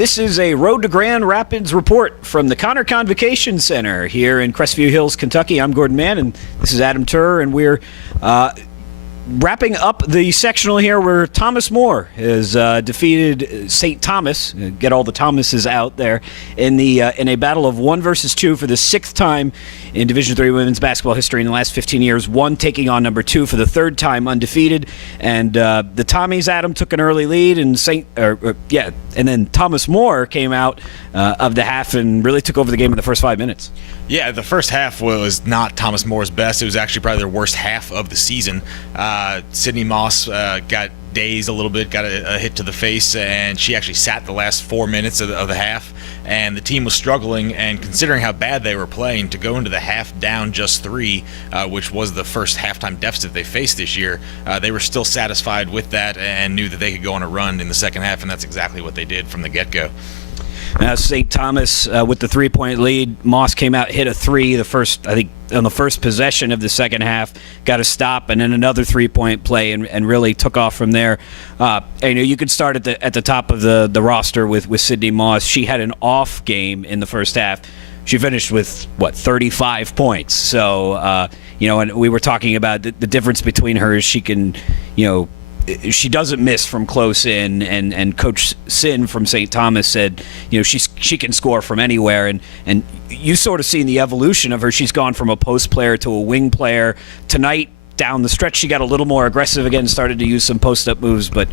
This is a Road to Grand Rapids report from the Connor Convocation Center here in Crestview Hills, Kentucky. I'm Gordon Mann, and this is Adam Turer, and we're wrapping up the sectional here where Thomas More has defeated St. Thomas. Get all the Thomases out there in a battle of 1 versus 2 for the 6th time in Division III women's basketball history in the last 15 years. 1 taking on number 2 for the 3rd time undefeated. And the Tommies, Adam, took an early lead, and then Thomas More came out of the half and really took over the game in the first 5 minutes. Yeah, the first half was not Thomas More's best. It was actually probably their worst half of the season. Sidney Moss got dazed a little bit, got a hit to the face, and she actually sat the last 4 minutes of the half. And the team was struggling, and considering how bad they were playing, to go into the half down just 3, which was the first halftime deficit they faced this year, they were still satisfied with that and knew that they could go on a run in the second half, and that's exactly what they did from the get-go. Now St. Thomas with the 3-point lead. Moss came out, hit a 3 on the first possession of the second half, got a stop, and then another 3-point play, and really took off from there. You could start at the top of the roster with Sidney Moss. She had an off game in the first half. She finished with 35 points. So and we were talking about the difference between her is she can, she doesn't miss from close in, and Coach Sin from St. Thomas said, she can score from anywhere, and you sort of seen the evolution of her. She's gone from a post player to a wing player. Tonight, down the stretch, she got a little more aggressive again, started to use some post-up moves, but,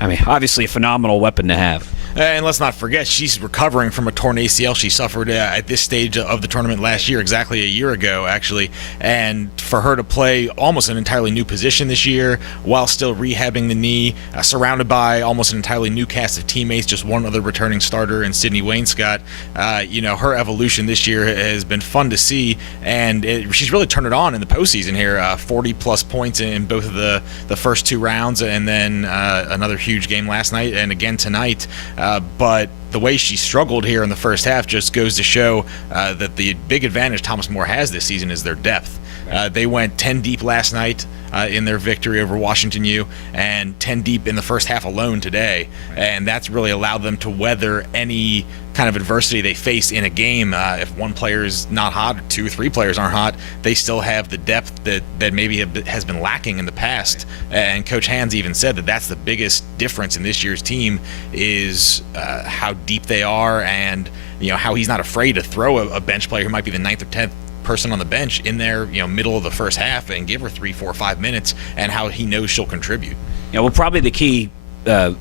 obviously a phenomenal weapon to have. And let's not forget, she's recovering from a torn ACL she suffered at this stage of the tournament last year, exactly a year ago, actually. And for her to play almost an entirely new position this year while still rehabbing the knee, surrounded by almost an entirely new cast of teammates, just one other returning starter in Sydney Wainscott, her evolution this year has been fun to see. And she's really turned it on in the postseason here, 40-plus points in both of the first 2 rounds, and then another huge game last night and again tonight. But the way she struggled here in the first half just goes to show that the big advantage Thomas More has this season is their depth. They went 10 deep last night in their victory over Washington U, and 10 deep in the first half alone today. And that's really allowed them to weather any kind of adversity they face in a game. If one player is not hot, or 2 or 3 players aren't hot, they still have the depth that maybe has been lacking in the past. And Coach Hans even said that that's the biggest difference in this year's team is how deep they are, and how he's not afraid to throw a bench player who might be the 9th or 10th person on the bench in there, middle of the first half, and give her 3, 4, 5 minutes, and how he knows she'll contribute. Probably the key, kind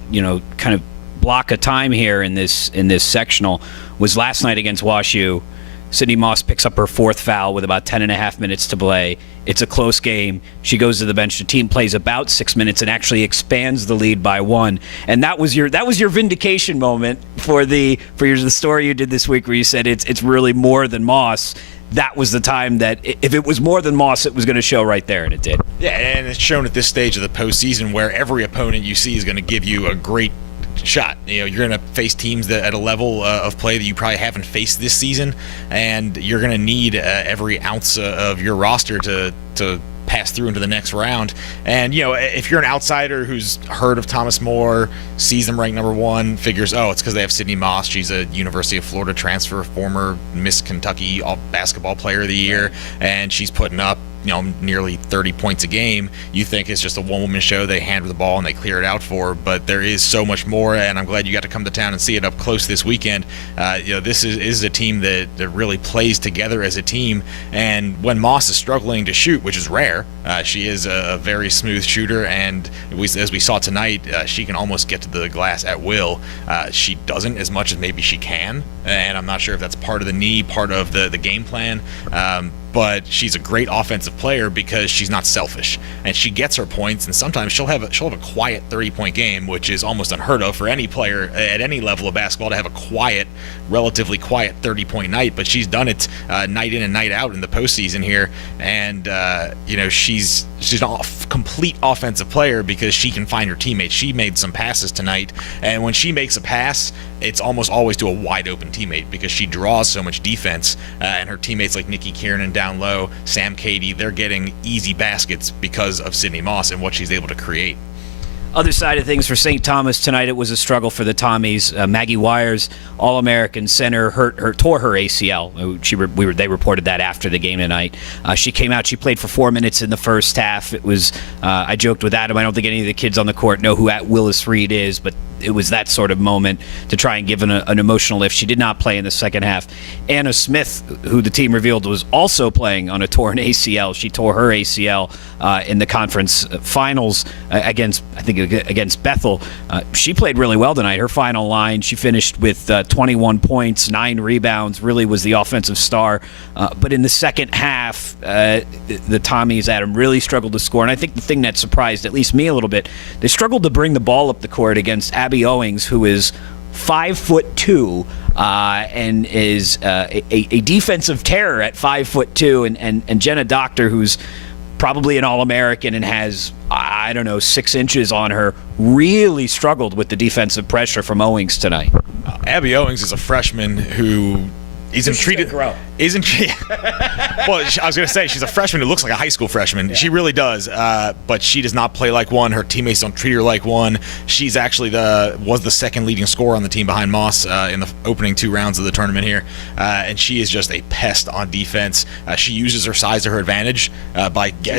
of block of time here in this sectional was last night against WashU. Sidney Moss picks up her 4th foul with about 10.5 minutes to play. It's a close game. She goes to the bench. The team plays about 6 minutes and actually expands the lead by 1. And that was your vindication moment for the story you did this week, where you said it's really more than Moss. That was the time that if it was more than Moss, it was going to show right there, and it did. Yeah, and it's shown at this stage of the postseason where every opponent you see is going to give you a great shot. You're going to face teams that at a level of play that you probably haven't faced this season, and you're going to need every ounce of your roster to pass through into the next round. And if you're an outsider who's heard of Thomas More, sees them ranked number 1, figures, it's because they have Sidney Moss, she's a University of Florida transfer, former Miss Kentucky basketball player of the year, and she's putting up nearly 30 points a game, you think it's just a one-woman show. They hand her the ball and they clear it out for her. But there is so much more, and I'm glad you got to come to town and see it up close this weekend. This is a team that really plays together as a team. And when Moss is struggling to shoot, which is rare, she is a very smooth shooter, and as we saw tonight, she can almost get to the glass at will. She doesn't as much as maybe she can, and I'm not sure if that's part of the knee, part of the game plan. But she's a great offensive player because she's not selfish, and she gets her points, and sometimes she'll have a quiet 30-point game, which is almost unheard of for any player at any level of basketball to have a relatively quiet 30-point night. But she's done it night in and night out in the postseason here, and she's a complete offensive player because she can find her teammates. She made some passes tonight, and when she makes a pass, it's almost always to a wide open teammate because she draws so much defense, and her teammates like Nikki Kiernan down low, Sam Cady, they're getting easy baskets because of Sidney Moss and what she's able to create. Other side of things for St. Thomas tonight, it was a struggle for the Tommies. Maggie Wires, All-American center, tore her ACL. They reported that after the game tonight. She came out. She played for 4 minutes in the first half. It was. I joked with Adam. I don't think any of the kids on the court know who Willis Reed is, but it was that sort of moment to try and give an emotional lift. She did not play in the second half. Anna Smith, who the team revealed was also playing on a torn ACL. She tore her ACL in the conference finals against Bethel. She played really well tonight. Her final line, she finished with 21 points, 9 rebounds, really was the offensive star. But in the second half, the Tommies, Adam, really struggled to score. And I think the thing that surprised at least me a little bit, they struggled to bring the ball up the court against Abby Owings, who is 5'2", and is a defensive terror at 5'2", and Jenna Doctor, who's probably an All-American and has, 6 inches on her, really struggled with the defensive pressure from Owings tonight. Abby Owings is a freshman who isn't treated. Isn't she? Well, I was going to say she's a freshman who looks like a high school freshman. Yeah. She really does, but she does not play like one. Her teammates don't treat her like one. She's actually was the second leading scorer on the team behind Moss in the opening 2 rounds of the tournament here, and she is just a pest on defense. She uses her size to her advantage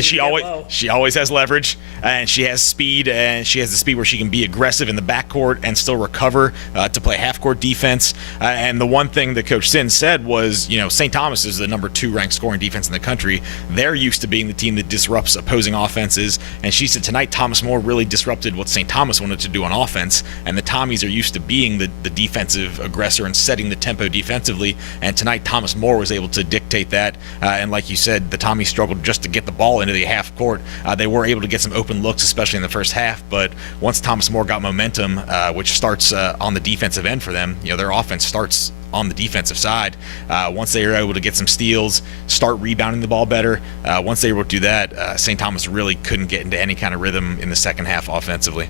she always has leverage, and she has speed, and she has the speed where she can be aggressive in the backcourt and still recover to play half-court defense. And the one thing that Coach Sin said was, St. Thomas is the number 2 ranked scoring defense in the country. They're used to being the team that disrupts opposing offenses, and she said tonight Thomas More really disrupted what St. Thomas wanted to do on offense, and the Tommies are used to being the defensive aggressor and setting the tempo defensively, and tonight Thomas More was able to dictate that, and like you said, the Tommies struggled just to get the ball into the half court. They were able to get some open looks, especially in the first half, but once Thomas More got momentum, which starts on the defensive end for them, their offense starts on the defensive side. Once they were able to get some steals, start rebounding the ball better, once they were able to do that, St. Thomas really couldn't get into any kind of rhythm in the second half offensively.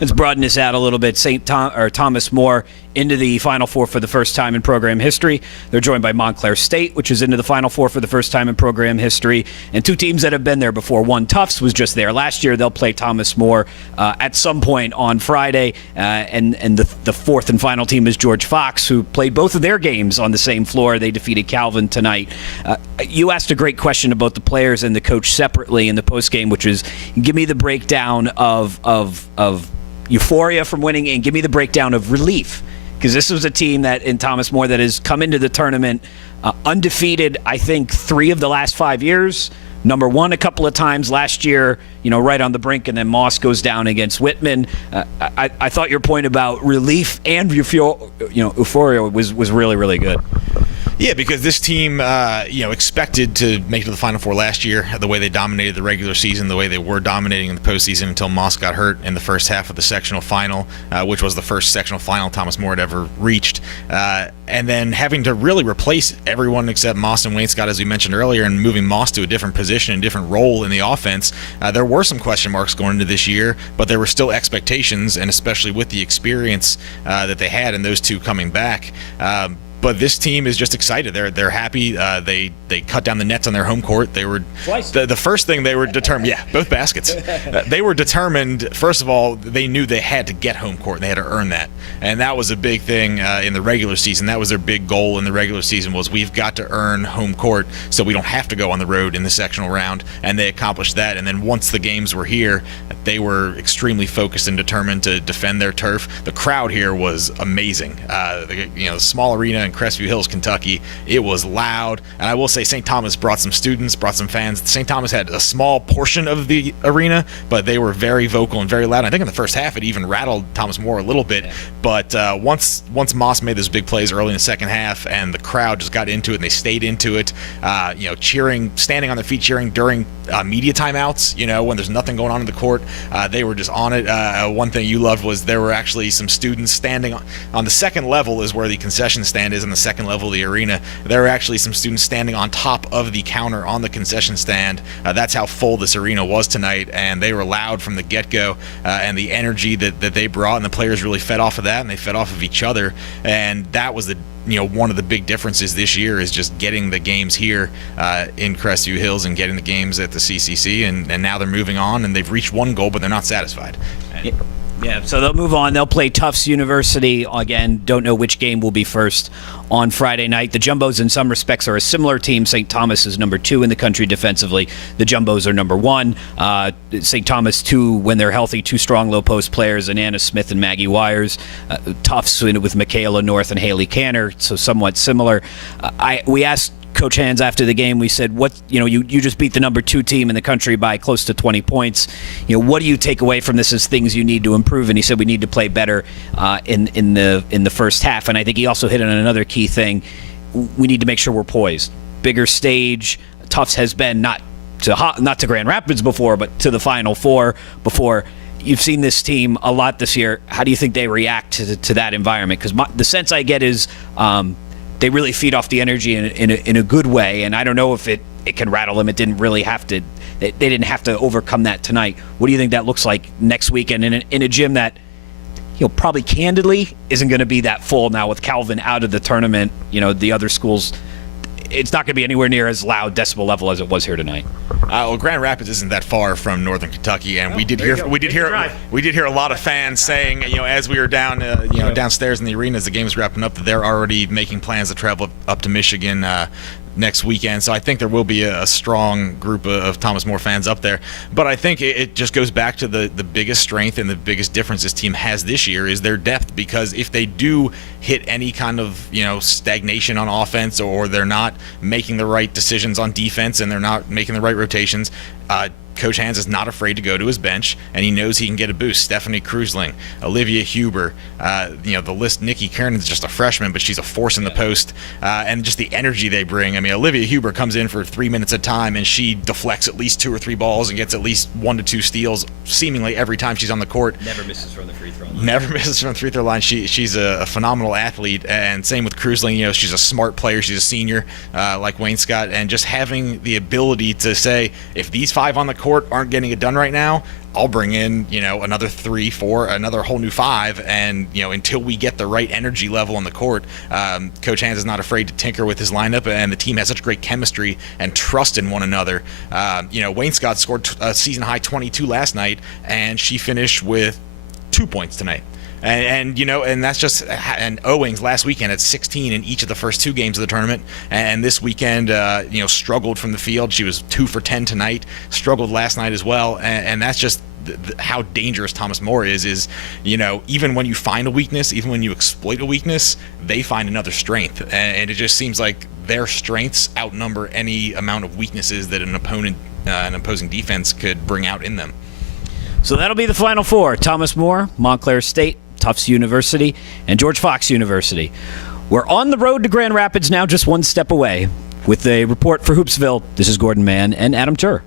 Let's broaden this out a little bit. Thomas More into the Final Four for the first time in program history. They're joined by Montclair State, which is into the Final Four for the first time in program history, and 2 teams that have been there before. One, Tufts, was just there last year. They'll play Thomas More at some point on Friday, and the fourth and final team is George Fox, who played both of their games on the same floor. They defeated Calvin tonight. You asked a great question about the players and the coach separately in the postgame, which is, give me the breakdown of euphoria from winning and give me the breakdown of relief, because this was a team that in Thomas More that has come into the tournament undefeated, I think 3 of the last 5 years, number 1 a couple of times last year, right on the brink, and then Moss goes down against Whitman. I thought your point about relief and euphoria was really, really good. Yeah, because this team, expected to make it to the Final Four last year, the way they dominated the regular season, the way they were dominating in the postseason until Moss got hurt in the first half of the sectional final, which was the first sectional final Thomas More had ever reached. And then having to really replace everyone except Moss and Wainscott, as we mentioned earlier, and moving Moss to a different position and different role in the offense. There were some question marks going into this year, but there were still expectations, and especially with the experience that they had and those 2 coming back. But this team is just excited. They're happy. They cut down the nets on their home court. They were the first thing they were determined. Yeah, both baskets. They were determined. First of all, they knew they had to get home court. And they had to earn that, and that was a big thing in the regular season. That was their big goal in the regular season, was we've got to earn home court so we don't have to go on the road in the sectional round. And they accomplished that. And then once the games were here, they were extremely focused and determined to defend their turf. The crowd here was amazing. The small arena in Crestview Hills, Kentucky, it was loud. And I will say St. Thomas brought some students, brought some fans. St. Thomas had a small portion of the arena, but they were very vocal and very loud. I think in the first half it even rattled Thomas More a little bit. But once Moss made those big plays early in the second half, and the crowd just got into it and they stayed into it, cheering, standing on their feet, cheering during media timeouts, when there's nothing going on in the court, they were just on it. One thing you loved was there were actually some students standing on the second level, is where the concession stand is, on the second level of the arena. There were actually some students standing on top of the counter on the concession stand. That's how full this arena was tonight, and they were loud from the get-go, and the energy that they brought, and the players really fed off of that, and they fed off of each other, and that was one of the big differences this year, is just getting the games here in Crestview Hills and getting the games at the CCC, and now they're moving on, and they've reached one goal, but they're not satisfied. Yeah, so they'll move on. They'll play Tufts University again. Don't know which game will be first on Friday night. The Jumbos, in some respects, are a similar team. St. Thomas is number 2 in the country defensively. The Jumbos are number 1. St. Thomas, 2 when they're healthy, 2 strong low post players, and Anna Smith and Maggie Wires. Tufts with Michaela North and Haley Canner, so somewhat similar. We asked Coach Hands after the game, we said, you just beat the number 2 team in the country by close to 20 points. What do you take away from this as things you need to improve? And he said we need to play better in the first half. And I think he also hit on another key thing. We need to make sure we're poised. Bigger stage. Tufts has been not to Grand Rapids before, but to the Final Four before. You've seen this team a lot this year. How do you think they react to that environment? Because the sense I get is they really feed off the energy in a good way, and I don't know if it can rattle them. It didn't really have to. They didn't have to overcome that tonight. What do you think that looks like next weekend in a gym that, probably candidly isn't going to be that full now with Calvin out of the tournament? The other schools, it's not going to be anywhere near as loud decibel level as it was here tonight. Well, Grand Rapids isn't that far from Northern Kentucky, and we did hear a lot of fans saying, as we were down, downstairs in the arena as the game was wrapping up, that they're already making plans to travel up to Michigan next weekend. So I think there will be a strong group of Thomas More fans up there. But I think it just goes back to the biggest strength and the biggest difference this team has this year is their depth. Because if they do hit any kind of stagnation on offense, or they're not making the right decisions on defense and they're not making the right rotations, Coach Hands is not afraid to go to his bench, and he knows he can get a boost. Stephanie Krusling, Olivia Huber, the list. Nikki Kernan's just a freshman, but she's a force in the post, and just the energy they bring. I mean, Olivia Huber comes in for 3 minutes at a time, and she deflects at least 2 or 3 balls and gets at least 1 to 2 steals, seemingly every time she's on the court. Never misses from the free throw line. Never misses from the free throw line. She's a phenomenal athlete, and same with Krusling. She's a smart player. She's a senior, like Wayne Scott, and just having the ability to say, if these 5 on the court aren't getting it done right now, I'll bring in another 3, 4, another whole new 5, and until we get the right energy level on the court, Coach Hands is not afraid to tinker with his lineup, and the team has such great chemistry and trust in one another. Wayne Scott scored a season high 22 last night, and she finished with 2 points tonight. And that's just, and Owings last weekend had 16 in each of the first 2 games of the tournament, and this weekend struggled from the field. She was 2 for 10 tonight, struggled last night as well, and that's just how dangerous Thomas More is even when you find a weakness, even when you exploit a weakness, they find another strength, and it just seems like their strengths outnumber any amount of weaknesses that an opposing defense could bring out in them. So that'll be the Final Four. Thomas More, Montclair State, Tufts University, and George Fox University. We're on the road to Grand Rapids now, just one step away. With a report for Hoopsville, this is Gordon Mann and Adam Turer.